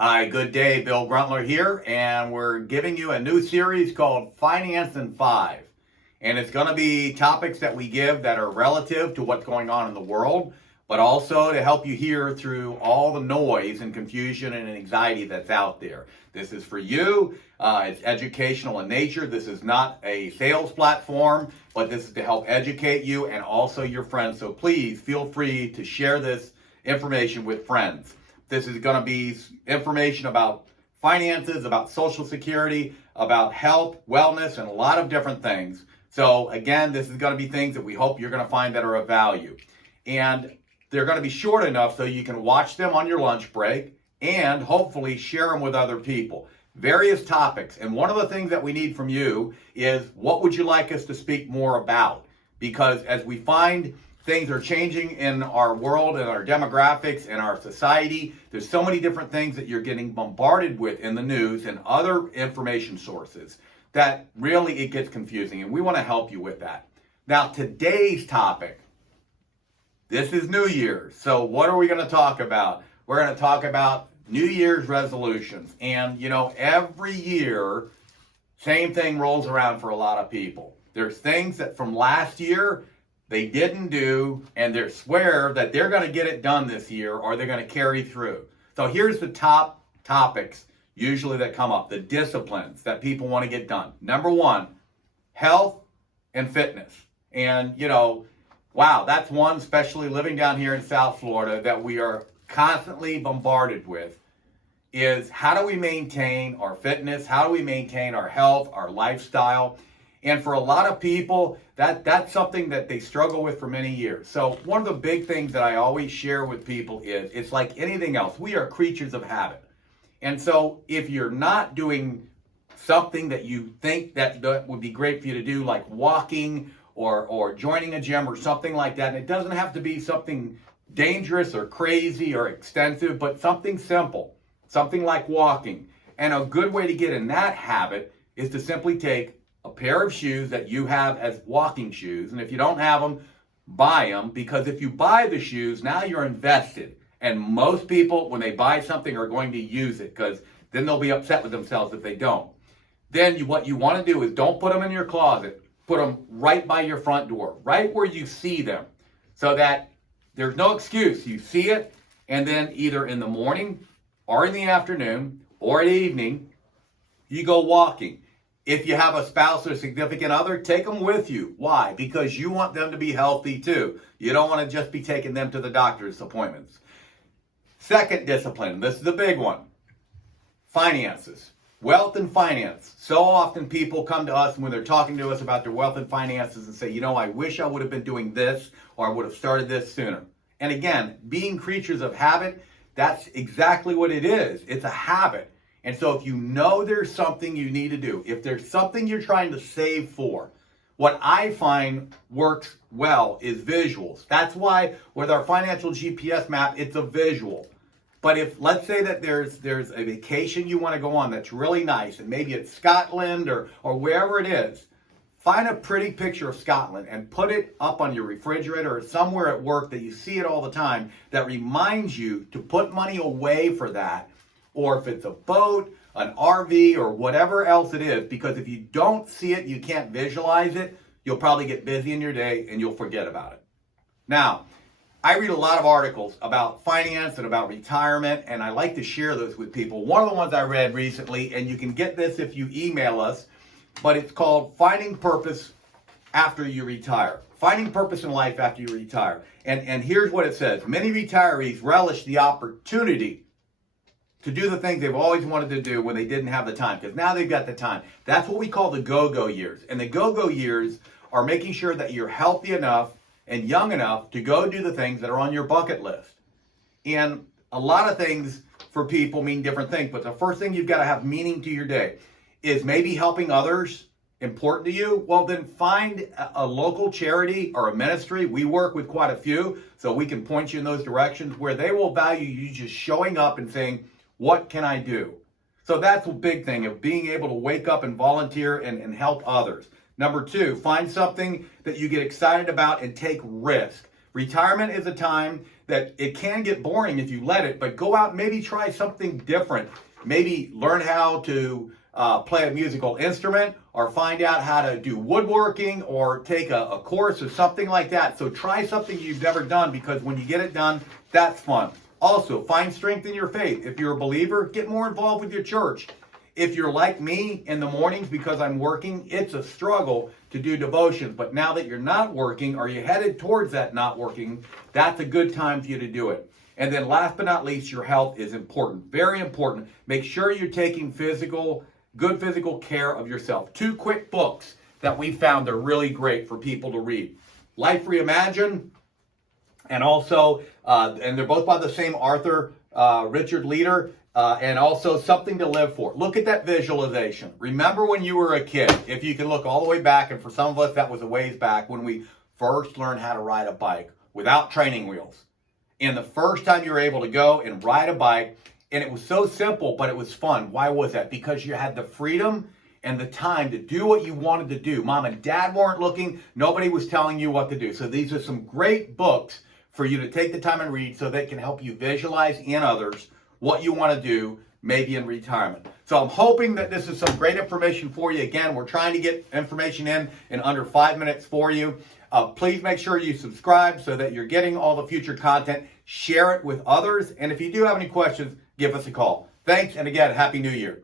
Hi, good day. Bill Gruntler here, and we're giving you a new series called Finance in 5. And it's going to be topics that we give that are relative to what's going on in the world, but also to help you hear through all the noise and confusion and anxiety that's out there. This is for you. It's educational in nature. This is not a sales platform, but this is to help educate you and also your friends. So please feel free to share this information with friends. This is going to be information about finances, about Social Security, about health, wellness, and a lot of different things. So again, this is going to be things that we hope you're going to find that are of value. And they're going to be short enough so you can watch them on your lunch break and hopefully share them with other people. Various topics. And one of the things that we need from you is, what would you like us to speak more about? Because as we find things are changing in our world and our demographics and our society, there's so many different things that you're getting bombarded with in the news and other information sources that really it gets confusing, and we want to help you with that. Now, today's topic, this is New Year's. So what are we going to talk about? We're going to talk about New Year's resolutions. And every year, same thing rolls around for a lot of people. There's things that from last year they didn't do, and they swear that they're going to get it done this year, or they're going to carry through. So here's the top topics usually that come up, the disciplines that people want to get done. Number one, health and fitness. And, wow, that's one, especially living down here in South Florida, that we are constantly bombarded with, is how do we maintain our fitness? How do we maintain our health, our lifestyle? And for a lot of people, that's something that they struggle with for many years. So one of the big things that I always share with people is, it's like anything else. We are creatures of habit. And so if you're not doing something that you think that would be great for you to do, like walking or joining a gym or something like that, and it doesn't have to be something dangerous or crazy or extensive, but something simple, something like walking. And a good way to get in that habit is to simply take a pair of shoes that you have as walking shoes. And if you don't have them, buy them, because if you buy the shoes, now you're invested. And most people, when they buy something, are going to use it, because then they'll be upset with themselves if they don't. Then what you want to do is, don't put them in your closet. Put them right by your front door, right where you see them, so that there's no excuse. You see it, and then either in the morning or in the afternoon or at evening, you go walking. If you have a spouse or significant other, take them with you. Why? Because you want them to be healthy too. You don't want to just be taking them to the doctor's appointments. Second discipline, this is the big one, finances. Wealth and finance. So often people come to us when they're talking to us about their wealth and finances and say, I wish I would have been doing this, or I would have started this sooner. And again, being creatures of habit, that's exactly what it is. It's a habit. And so if you know there's something you need to do, if there's something you're trying to save for, what I find works well is visuals. That's why with our financial GPS map, it's a visual. But if, let's say that there's a vacation you want to go on that's really nice, and maybe it's Scotland or wherever it is, find a pretty picture of Scotland and put it up on your refrigerator or somewhere at work that you see it all the time, that reminds you to put money away for that. Or if it's a boat, an RV, or whatever else it is, because if you don't see it, you can't visualize it, you'll probably get busy in your day and you'll forget about it. Now, I read a lot of articles about finance and about retirement, and I like to share those with people. One of the ones I read recently, and you can get this if you email us, but it's called Finding Purpose After You Retire. Finding purpose in life after you retire. And here's what it says. Many retirees relish the opportunity to do the things they've always wanted to do when they didn't have the time, because now they've got the time. That's what we call the go-go years. And the go-go years are making sure that you're healthy enough and young enough to go do the things that are on your bucket list. And a lot of things for people mean different things, but the first thing you've got to have meaning to your day is maybe helping others important to you. Well, then find a local charity or a ministry. We work with quite a few, so we can point you in those directions where they will value you just showing up and saying, what can I do? So that's a big thing, of being able to wake up and volunteer and help others. Number two, find something that you get excited about and take risk. Retirement is a time that it can get boring if you let it, but go out and maybe try something different. Maybe learn how to play a musical instrument, or find out how to do woodworking, or take a course or something like that. So try something you've never done, because when you get it done, that's fun. Also, find strength in your faith. If you're a believer, get more involved with your church. If you're like me in the mornings, because I'm working, it's a struggle to do devotions. But now that you're not working, or you're headed towards that not working, that's a good time for you to do it. And then last but not least, your health is important. Very important. Make sure you're taking good physical care of yourself. 2 quick books that we found are really great for people to read. Life Reimagined, and also, and they're both by the same author, Richard Leder. And also Something to Live For. Look at that visualization. Remember when you were a kid, if you can look all the way back, and for some of us that was a ways back, when we first learned how to ride a bike without training wheels. And the first time you were able to go and ride a bike, and it was so simple, but it was fun. Why was that? Because you had the freedom and the time to do what you wanted to do. Mom and dad weren't looking. Nobody was telling you what to do. So these are some great books for you to take the time and read, so they can help you visualize in others what you want to do, maybe in retirement. So I'm hoping that this is some great information for you. Again, we're trying to get information in under 5 minutes for you. Please make sure you subscribe so that you're getting all the future content. Share it with others. And if you do have any questions, give us a call. Thanks, and again, Happy New Year.